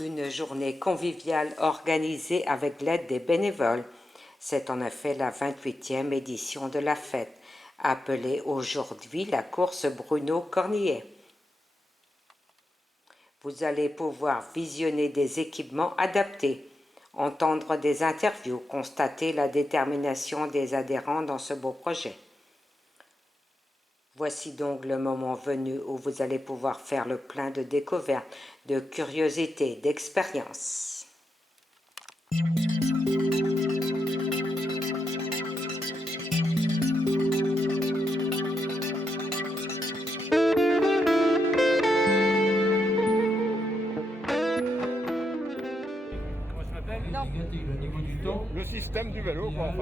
une journée conviviale organisée avec l'aide des bénévoles. C'est en effet la 28e édition de la fête, appelée aujourd'hui la course Bruno Cornillet. Vous allez pouvoir visionner des équipements adaptés, entendre des interviews, constater la détermination des adhérents dans ce beau projet. Voici donc le moment venu où vous allez pouvoir faire le plein de découvertes, de curiosités, d'expériences. Le système du vélo, quoi. Enfin,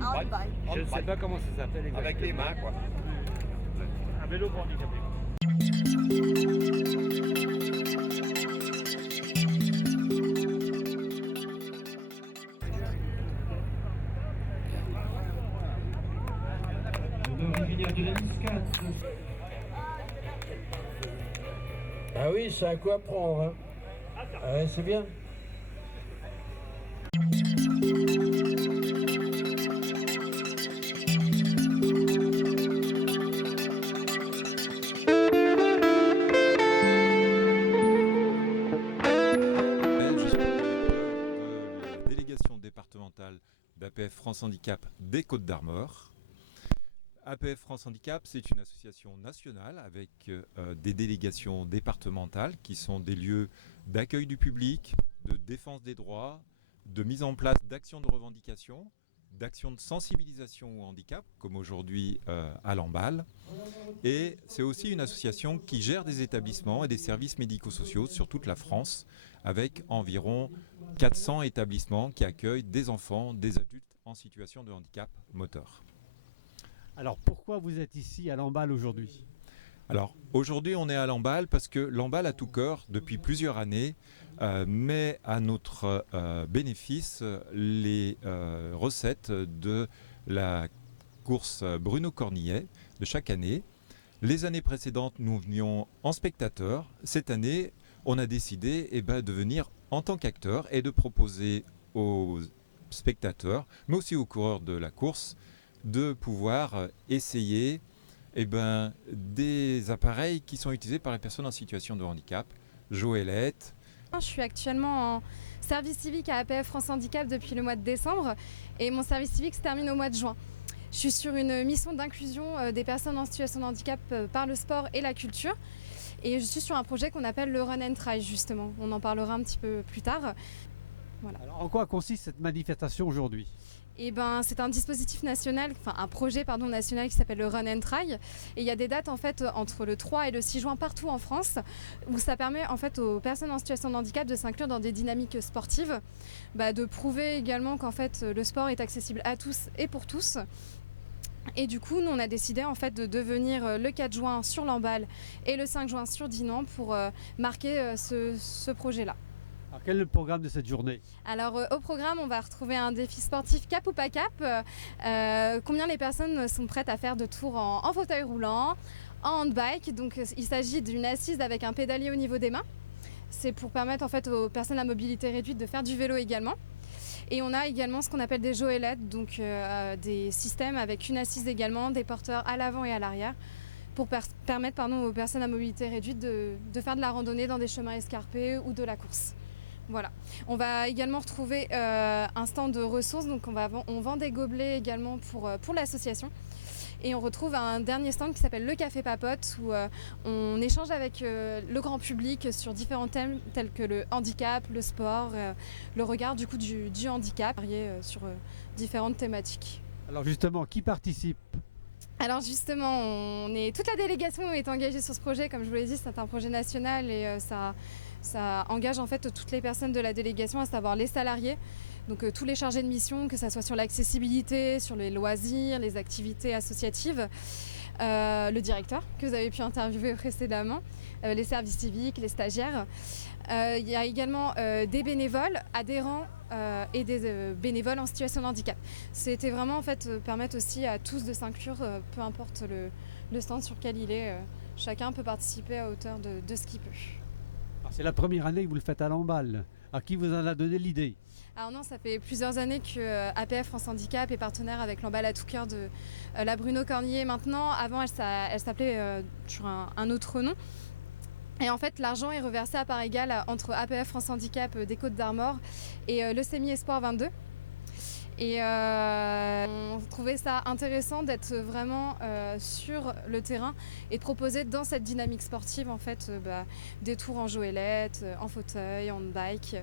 Handbike. Je ne sais pas comment ça s'appelle exactement. Avec les mains, quoi. Un vélo pour handicapés. Ah oui, c'est un coup à prendre. Hein. Ah ouais, c'est bien. Délégation départementale d'APF France Handicap des Côtes-d'Armor. APF France Handicap, c'est une association nationale avec des délégations départementales qui sont des lieux d'accueil du public, de défense des droits, de mise en place d'actions de revendication, d'actions de sensibilisation au handicap, comme aujourd'hui à Lamballe. Et c'est aussi une association qui gère des établissements et des services médico-sociaux sur toute la France, avec environ 400 établissements qui accueillent des enfants, des adultes en situation de handicap moteur. Alors pourquoi vous êtes ici à Lamballe aujourd'hui ? Alors aujourd'hui on est à Lamballe parce que Lamballe à tout cœur depuis plusieurs années met à notre bénéfice les recettes de la course Bruno Cornillet de chaque année. Les années précédentes nous venions en spectateurs. Cette année on a décidé de venir en tant qu'acteur et de proposer aux spectateurs mais aussi aux coureurs de la course de pouvoir essayer des appareils qui sont utilisés par les personnes en situation de handicap, joëlettes. Je suis actuellement en service civique à APF France Handicap depuis le mois de décembre et mon service civique se termine au mois de juin. Je suis sur une mission d'inclusion des personnes en situation de handicap par le sport et la culture. Et je suis sur un projet qu'on appelle le Run and Try justement. On en parlera un petit peu plus tard. Voilà. Alors en quoi consiste cette manifestation aujourd'hui ? C'est un dispositif national, un projet national qui s'appelle le Run and Try. Et il y a des dates entre le 3 et le 6 juin partout en France où ça permet aux personnes en situation de handicap de s'inclure dans des dynamiques sportives, de prouver également qu'en fait le sport est accessible à tous et pour tous. Et du coup, nous on a décidé de devenir le 4 juin sur Lamballe et le 5 juin sur Dinan pour marquer ce projet-là. Alors quel est le programme de cette journée ? Alors au programme, on va retrouver un défi sportif cap ou pas cap. Combien les personnes sont prêtes à faire de tours en fauteuil roulant, en handbike. Donc il s'agit d'une assise avec un pédalier au niveau des mains. C'est pour permettre aux personnes à mobilité réduite de faire du vélo également. Et on a également ce qu'on appelle des joëlettes, donc des systèmes avec une assise également, des porteurs à l'avant et à l'arrière, pour permettre aux personnes à mobilité réduite de faire de la randonnée dans des chemins escarpés ou de la course. Voilà. On va également retrouver un stand de ressources, donc on vend des gobelets également pour l'association. Et on retrouve un dernier stand qui s'appelle le Café Papote où on échange avec le grand public sur différents thèmes tels que le handicap, le sport, le regard du handicap, varié sur différentes thématiques. Alors justement, qui participe ? Alors justement, toute la délégation est engagée sur ce projet. Comme je vous l'ai dit, c'est un projet national et ça engage toutes les personnes de la délégation, à savoir les salariés, donc tous les chargés de mission, que ce soit sur l'accessibilité, sur les loisirs, les activités associatives, le directeur que vous avez pu interviewer précédemment, les services civiques, les stagiaires. Il y a également des bénévoles adhérents et des bénévoles en situation de handicap. C'était vraiment permettre aussi à tous de s'inclure, peu importe le stand sur lequel il est. Chacun peut participer à hauteur de ce qu'il peut. C'est la première année que vous le faites à Lamballe. À qui vous en a donné l'idée? Alors non, ça fait plusieurs années que APF France Handicap est partenaire avec l'emballe à tout cœur de la Bruno Cornier maintenant. Avant, elle s'appelait sur un autre nom. Et en fait, l'argent est reversé à part égale entre APF France Handicap des Côtes d'Armor et Leucémie Espoir 22. Et on trouvait ça intéressant d'être vraiment sur le terrain et de proposer dans cette dynamique sportive en fait des tours en joëlette, en fauteuil, en bike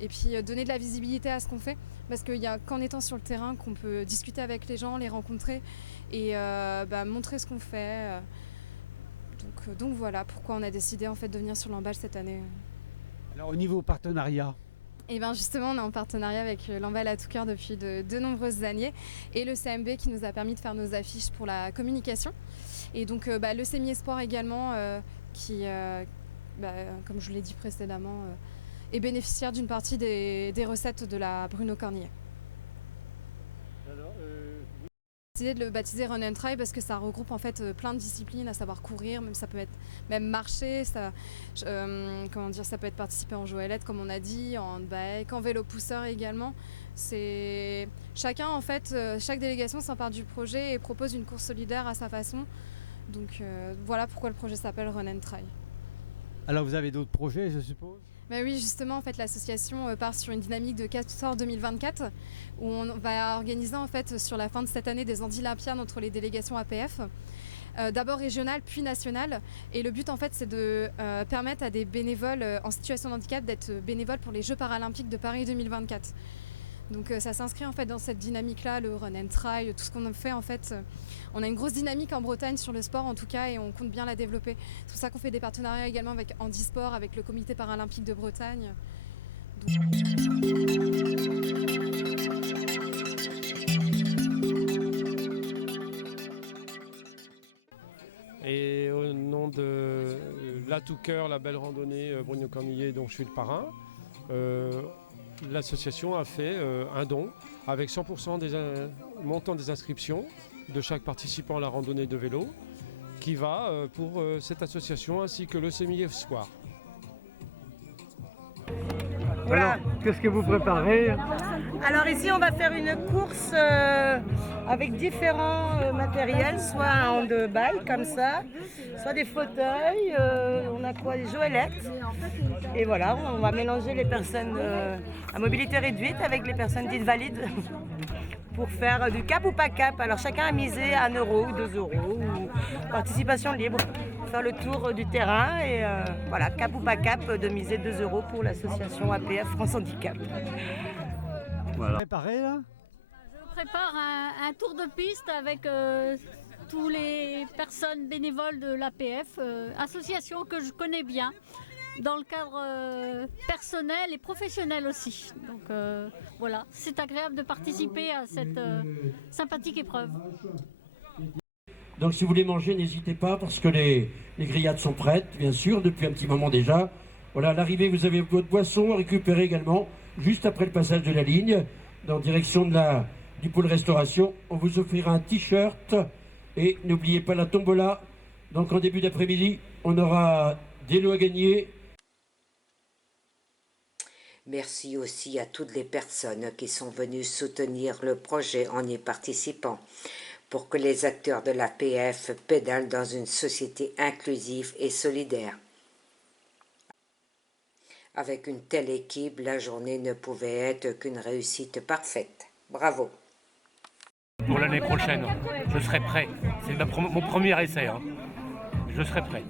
et puis donner de la visibilité à ce qu'on fait parce qu'il n'y a qu'en étant sur le terrain qu'on peut discuter avec les gens, les rencontrer et montrer ce qu'on fait. Donc voilà pourquoi on a décidé en fait de venir sur l'emballe cette année. Alors au niveau partenariat, Et bien justement, on est en partenariat avec l'emballe à tout cœur depuis de nombreuses années et le CMB qui nous a permis de faire nos affiches pour la communication. Et donc le Leucémie Espoir également qui, comme je l'ai dit précédemment, est bénéficiaire d'une partie des recettes de la Bruno Cornier. J'ai décidé de le baptiser Run and Try parce que ça regroupe en fait plein de disciplines, à savoir courir, même ça peut être même marcher, ça peut être participer en joëlette comme on a dit, en handbike, en vélo pousseur également. C'est chacun en fait, chaque délégation s'empare du projet et propose une course solidaire à sa façon. Donc voilà pourquoi le projet s'appelle Run and Try. alors vous avez d'autres projets, je suppose? Ben oui, justement, en fait, l'association part sur une dynamique de Castor 2024 où on va organiser en fait sur la fin de cette année des Andilympiades entre les délégations APF, d'abord régionales puis nationales. Et le but en fait, c'est de permettre à des bénévoles en situation de handicap d'être bénévoles pour les Jeux paralympiques de Paris 2024. Donc ça s'inscrit en fait dans cette dynamique-là, le Run and Try, tout ce qu'on a fait en fait. On a une grosse dynamique en Bretagne sur le sport en tout cas et on compte bien la développer. C'est pour ça qu'on fait des partenariats également avec Handisport, avec le Comité paralympique de Bretagne. Et au nom de l'À tout cœur, la belle randonnée Bruno Cornier, dont je suis le parrain, l'association a fait un don avec 100% des montants des inscriptions de chaque participant à la randonnée de vélo qui va pour cette association ainsi que Leucémie Espoir. Voilà. Alors, qu'est-ce que vous préparez? Alors ici on va faire une course avec différents matériels, soit un handball comme ça, soit des fauteuils, on a quoi, des joëlettes. Et voilà, on va mélanger les personnes à mobilité réduite avec les personnes dites valides pour faire du cap ou pas cap. Alors chacun a misé 1 euro ou 2 euros ou participation libre. Faire le tour du terrain et voilà, cap ou pas cap, de miser 2 euros pour l'association APF France Handicap. Voilà. Préparé là? Je prépare un tour de piste avec tous les personnes bénévoles de l'APF, association que je connais bien, dans le cadre personnel et professionnel aussi. Donc voilà, c'est agréable de participer à cette sympathique épreuve. Donc si vous voulez manger, n'hésitez pas parce que les grillades sont prêtes, bien sûr, depuis un petit moment déjà. Voilà, à l'arrivée, vous avez votre boisson à récupérer également, juste après le passage de la ligne, en direction du pôle restauration. On vous offrira un t-shirt et n'oubliez pas la tombola. Donc en début d'après-midi, on aura des lots à gagner. Merci aussi à toutes les personnes qui sont venues soutenir le projet en y participant, pour que les acteurs de l'APF pédalent dans une société inclusive et solidaire. Avec une telle équipe, la journée ne pouvait être qu'une réussite parfaite. Bravo. Pour l'année prochaine, je serai prêt. C'est mon premier essai. Je serai prêt.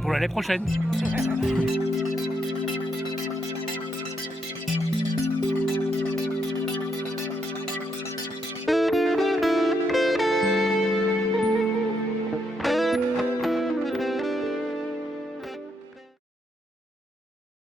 Pour l'année prochaine.